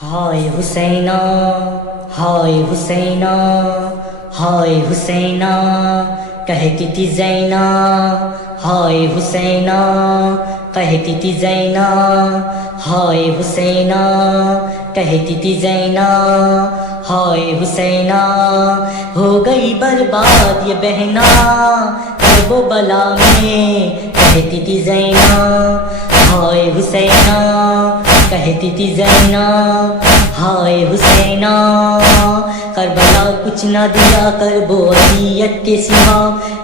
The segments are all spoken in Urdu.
ہائے حسینہ ہائے حسینہ ہائے حسینہ کہتی تھی زینہ ہائے حسینہ کہتی تھی زینہ ہائے حسینہ کہتی تھی زینہ ہائے حسینہ ہو گئی برباد یہ بہنا کرب و بلا میں کہتی تھی زینہ ہائے حسینہ کہتی تھی زینہ ہائے حسینہ کربلا کچھ نہ دیا کرب و اذیت کے سوا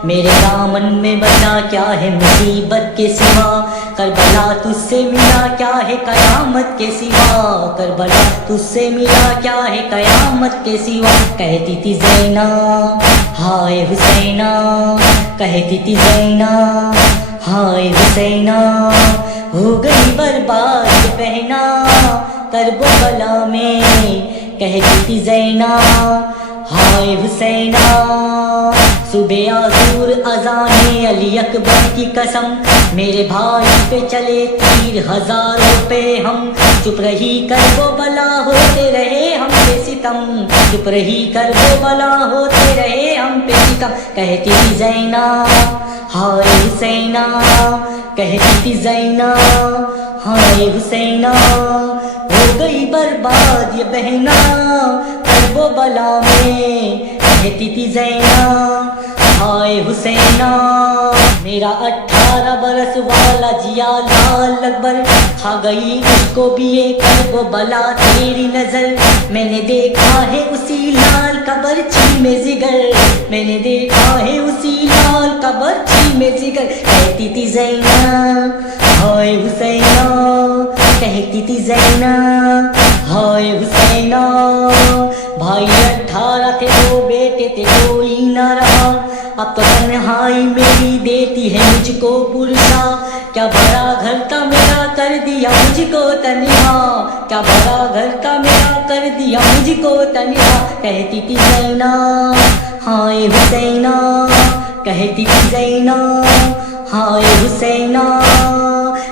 میرے دامن میں بچا کیا ہے مصیبت کے سوا کربلا تجھ سے ملا کیا ہے قیامت کے سوا کربلا تجھ سے ملا کیا ہے قیامت کے سوا کہتی تھی زینہ ہائے حسینہ کہتی تھی زینہ ہائے حسینہ ہو گئی برباد بہنا کرب و بلا میں کہتی تھی زینہ ہائے حسینہ صبح آذور اذان علی اکبر کی قسم میرے بھائی پہ چلے تیر ہزاروں پہ ہم چپ رہی کرب و بلا ہوتے رہے ہم پہ ستم چپ رہی کرب و بلا ہوتے رہے ہم پہ ستم کہتی تھی زینہ ہائے حسینہ کہتی تھی زینہ ہائے حسینہ ہو گئی برباد یہ بہنا کرب و بلا میں کہتی تھی زینہ ہائے حسینہ میرا 18 برس والا جیا لال اکبر کھا گئی اس کو بھی یہ کرب و بلا تیری نظر میں نے دیکھا ہے اسی لال کا برچھی میں جگر میں نے دیکھا ہے اسی لال کا برچھی میں جگر کہتی تھی زینہ ہائے حسینہ کہتی تھی زینہ ہائے حسینہ بھائی 18 تھے دو بیٹے تھے کوئی نہ رہا اب تو تنہائی میری دیتی ہے مجھ کو پرسا کیا بڑا گھر کا میرا کر دیا مجھ کو تنہا کیا بڑا گھر کا میرا کر دیا مجھ کو تنہا کہتی تھی زینہ ہائے حسینہ کہتی تھی زینہ ہائے حسینہ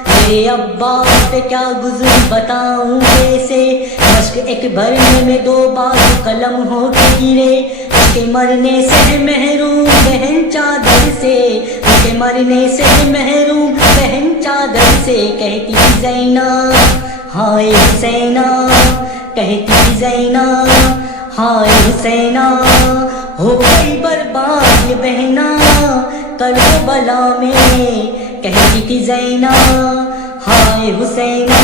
میرے ابا پہ کیا گزر بتاؤں کیسے مشق ایک بھرنے میں 2 بار قلم ہو کے گرے اس کے مرنے سے محروم بہن چادر سے اس کے مرنے سے محروم بہن چادر سے کہتی تھی زینہ ہائے حسینہ کہتی تھی زینہ ہائے حسینہ ہو گئی برباد یہ بہنا کرب و بلا میں کہتی تھی زینہ ہائے حسینہ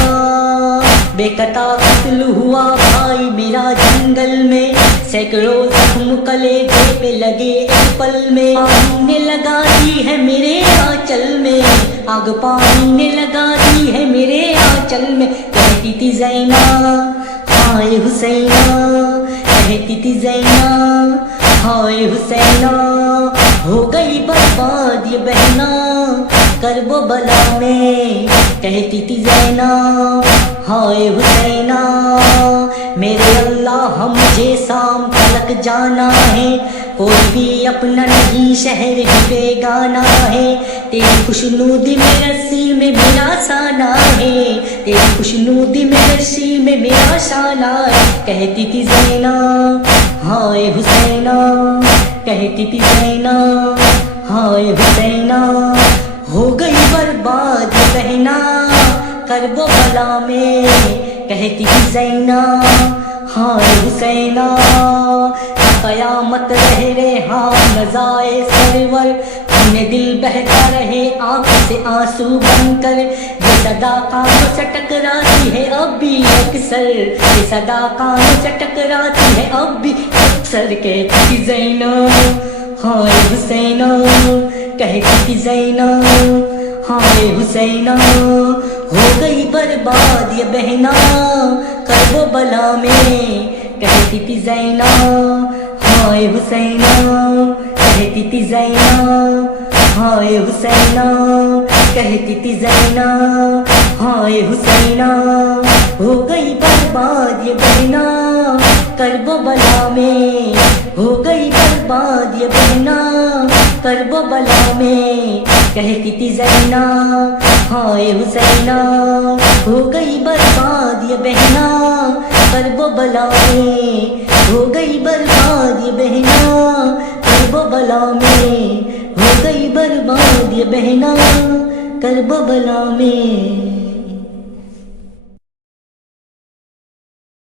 بے قطع قتل ہوا بھائی میرا جنگل میں سینکڑوں زخم کلیجے پہ لگے ایک پل میں پانی نے لگا دی ہے میرے آنچل میں آگ پانی نے لگا دی ہے میرے آنچل میں کہتی تھی زینہ ہائے حسینہ کہتی تھی زینہ ہائے حسینہ ہو گئی برباد یہ بہنا کرب و بلا میں کہتی تھی زینہ ہائے حسینہ میرے اللہ مجھے شام تلک جانا ہے کوئی بھی اپنا نہیں شہر ہی بیگانا ہے تیری خوشنودی میں رسی میں میرا شانہ ہے تیری خوشنودی میں رسی میں میرا شانہ ہے کہتی تھی زینہ ہائے حسینہ کہتی تھی زینہ ہائے حسینہ ہو گئی برباد یہ بہنا کرب و بلا میں کہتی تھی زینہ ہائے حسینہ قیامت رہے ریحان نظائے سرور اپنے دل بہتا رہے آنکھ سے آنسو بن کر یہ صدا کانوں سے ٹکراتی ہے اب بھی اکثر یہ صدا کانوں سے ٹکراتی ہے اب بھی اکثر کہتی تھی زینہ ہائے حسینہ کہتی تھی زینہ ہائے حسینہ ہو گئی برباد یہ بہنا کرب و بلا میں کہتی تھی زینہ ہائے حسینہ کہتی تھی زینہ ہائے حسینہ کہتی تھی زینہ ہائے حسینہ ہو گئی برباد یہ بہنا کرب و بلا میں ہو گئی برباد یہ بہنا کرب و بلا میں کہتی تھی زینہ ہائے حسینہ ہو گئی برباد یہ بہنا کرب و بلا میں ہو گئی برباد یہ بہنا، کرب و بلا میں ہو گئی برباد یہ بہنا، کرب و بلا میں